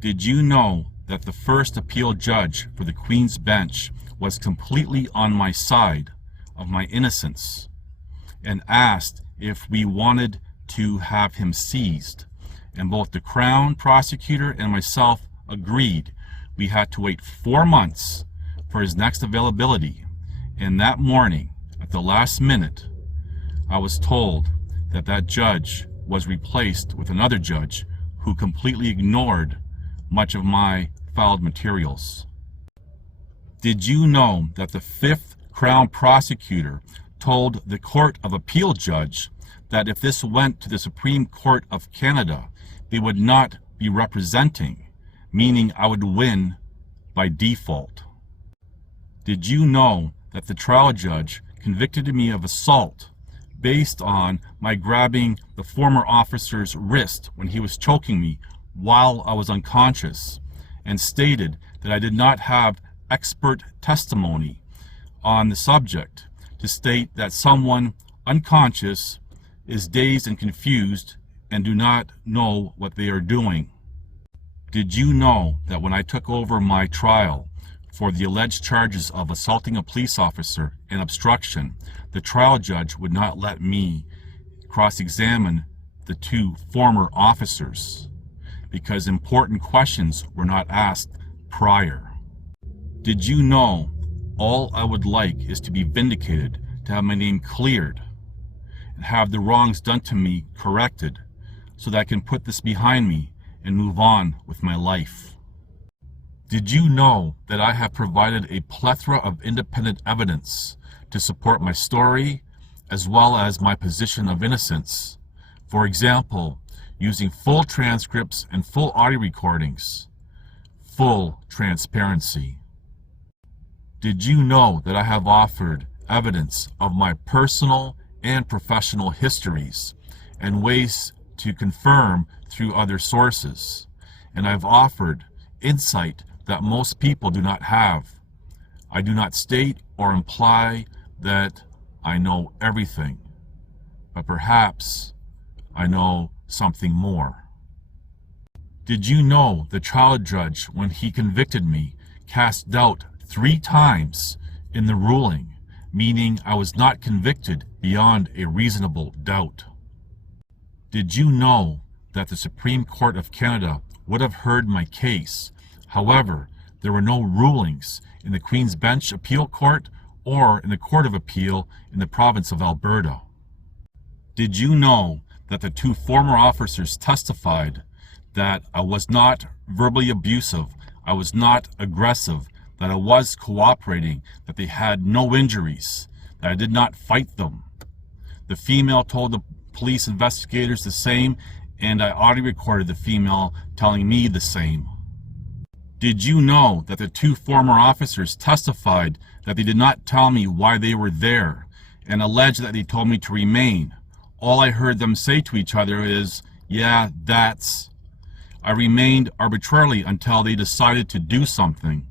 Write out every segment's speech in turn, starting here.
Did you know that the first appeal judge for the Queen's Bench was completely on my side of my innocence and asked if we wanted to have him seized? And both the Crown prosecutor and myself agreed we had to wait 4 months for his next availability. And that morning, at the last minute, I was told that that judge was replaced with another judge who completely ignored much of my filed materials. Did you know that the 5th Crown prosecutor told the Court of Appeal judge that if this went to the Supreme Court of Canada, they would not be representing, meaning I would win by default? Did you know that the trial judge convicted me of assault based on my grabbing the former officer's wrist when he was choking me while I was unconscious, and stated that I did not have expert testimony on the subject to state that someone unconscious is dazed and confused and do not know what they are doing? Did you know that when I took over my trial for the alleged charges of assaulting a police officer and obstruction, the trial judge would not let me cross-examine the 2 former officers because important questions were not asked prior? Did you know all I would like is to be vindicated, to have my name cleared, and have the wrongs done to me corrected so that I can put this behind me and move on with my life? Did you know that I have provided a plethora of independent evidence to support my story as well as my position of innocence? For example, using full transcripts and full audio recordings, full transparency. Did you know that I have offered evidence of my personal and professional histories and ways to confirm through other sources? And I've offered insight that most people do not have. I do not state or imply that I know everything, but perhaps I know something more. Did you know the trial judge, when he convicted me, cast doubt 3 times in the ruling, meaning I was not convicted beyond a reasonable doubt? Did you know that the Supreme Court of Canada would have heard my case? However, there were no rulings in the Queen's Bench Appeal Court or in the Court of Appeal in the province of Alberta. Did you know that the 2 former officers testified that I was not verbally abusive, I was not aggressive, that I was cooperating, that they had no injuries, that I did not fight them? The female told the police investigators the same, and I audio recorded the female telling me the same. Did you know that the 2 former officers testified that they did not tell me why they were there and alleged that they told me to remain? All I heard them say to each other is, "Yeah, that's." I remained arbitrarily until they decided to do something.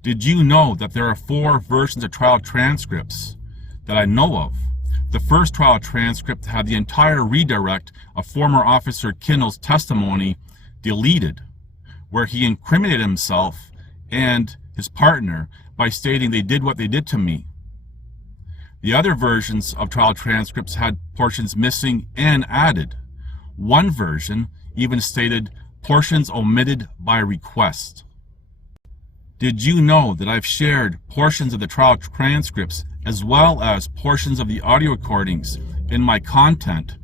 Did you know that there are 4 versions of trial transcripts that I know of? The first trial transcript had the entire redirect of former Officer Kinnell's testimony deleted, where he incriminated himself and his partner by stating they did what they did to me. The other versions of trial transcripts had portions missing and added. One version even stated portions omitted by request. Did you know that I've shared portions of the trial transcripts as well as portions of the audio recordings in my content?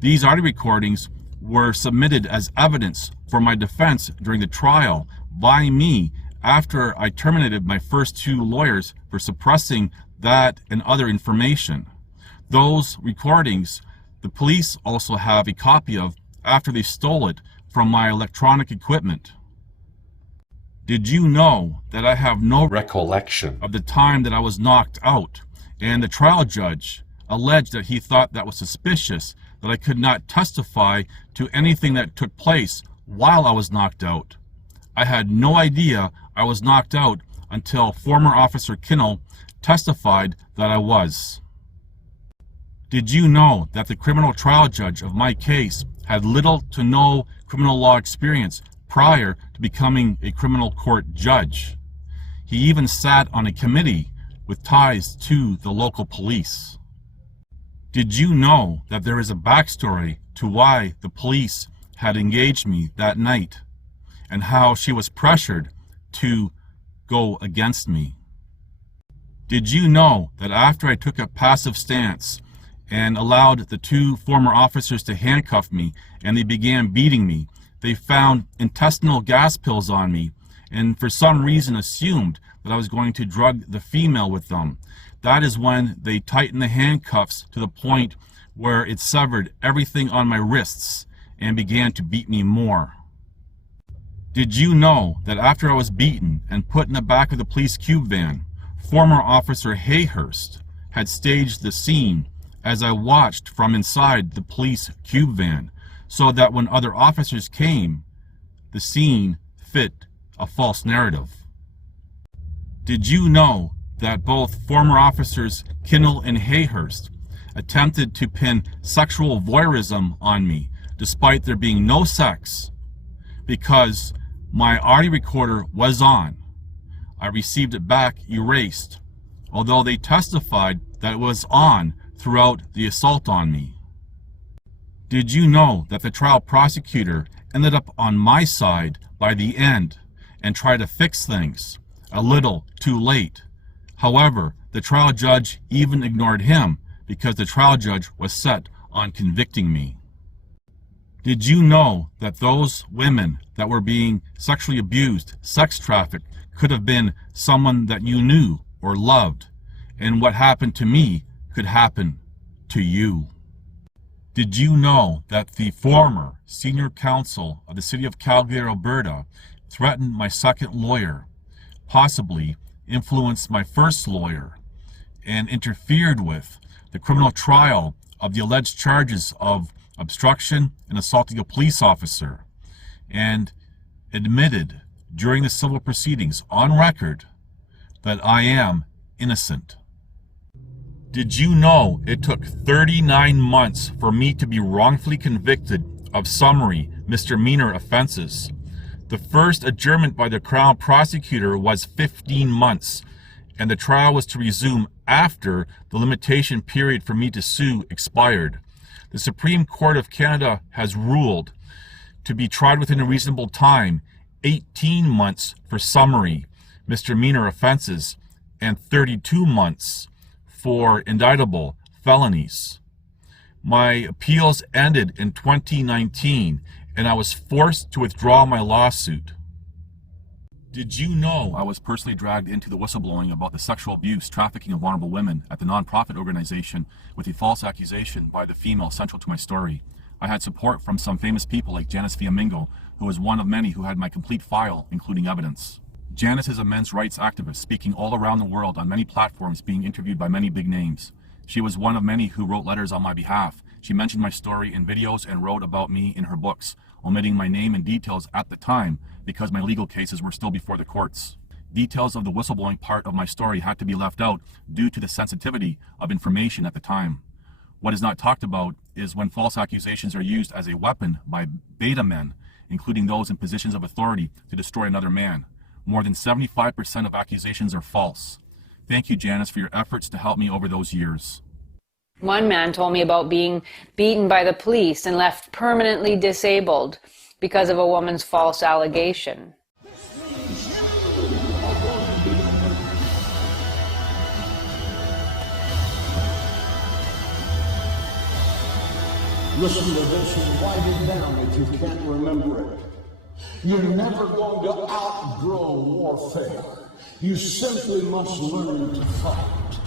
These audio recordings were submitted as evidence for my defense during the trial by me after I terminated my first 2 lawyers for suppressing that and other information. Those recordings, the police also have a copy of after they stole it from my electronic equipment. Did you know that I have no recollection of the time that I was knocked out, and the trial judge alleged that he thought that was suspicious, that I could not testify to anything that took place while I was knocked out? I had no idea I was knocked out until former Officer Kinnell testified that I was. Did you know that the criminal trial judge of my case had little to no criminal law experience prior to becoming a criminal court judge? He even sat on a committee with ties to the local police. Did you know that there is a backstory to why the police had engaged me that night, and how she was pressured to go against me? Did you know that after I took a passive stance and allowed the two former officers to handcuff me and they began beating me, they found intestinal gas pills on me and for some reason assumed that I was going to drug the female with them? That is when they tightened the handcuffs to the point where it severed everything on my wrists and began to beat me more. Did you know that after I was beaten and put in the back of the police cube van, former Officer Hayhurst had staged the scene as I watched from inside the police cube van, so that when other officers came, the scene fit a false narrative? Did you know that both former officers Kinnell and Hayhurst attempted to pin sexual voyeurism on me despite there being no sex? Because my audio recorder was on, I received it back erased, although they testified that it was on throughout the assault on me. Did you know that the trial prosecutor ended up on my side by the end and tried to fix things a little too late? However, the trial judge even ignored him because the trial judge was set on convicting me. Did you know that those women that were being sexually abused, sex trafficked, could have been someone that you knew or loved, and what happened to me could happen to you? Did you know that the former senior counsel of the city of Calgary, Alberta, threatened my second lawyer, possibly influenced my first lawyer, and interfered with the criminal trial of the alleged charges of obstruction and assaulting a police officer, and admitted during the civil proceedings on record that I am innocent? Did you know it took 39 months for me to be wrongfully convicted of summary misdemeanor offenses? The first adjournment by the Crown prosecutor was 15 months, and the trial was to resume after the limitation period for me to sue expired. The Supreme Court of Canada has ruled to be tried within a reasonable time, 18 months for summary misdemeanor offenses and 32 months for indictable felonies. My appeals ended in 2019, and I was forced to withdraw my lawsuit. Did you know I was personally dragged into the whistleblowing about the sexual abuse, trafficking of vulnerable women at the nonprofit organization with a false accusation by the female central to my story? I had support from some famous people like Janice Fiamingo, who was one of many who had my complete file, including evidence. Janice is a men's rights activist, speaking all around the world on many platforms, being interviewed by many big names. She was one of many who wrote letters on my behalf. She mentioned my story in videos and wrote about me in her books, omitting my name and details at the time because my legal cases were still before the courts. Details of the whistleblowing part of my story had to be left out due to the sensitivity of information at the time. What is not talked about is when false accusations are used as a weapon by beta men, including those in positions of authority, to destroy another man. More than 75% of accusations are false. Thank you, Janice, for your efforts to help me over those years. One man told me about being beaten by the police and left permanently disabled because of a woman's false allegation. Listen to this and write it down if you can't remember it. You're never going to outgrow warfare. You simply must learn to fight.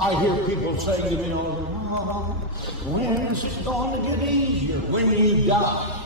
I hear people saying to me, oh, when's it going to get easier? When you die.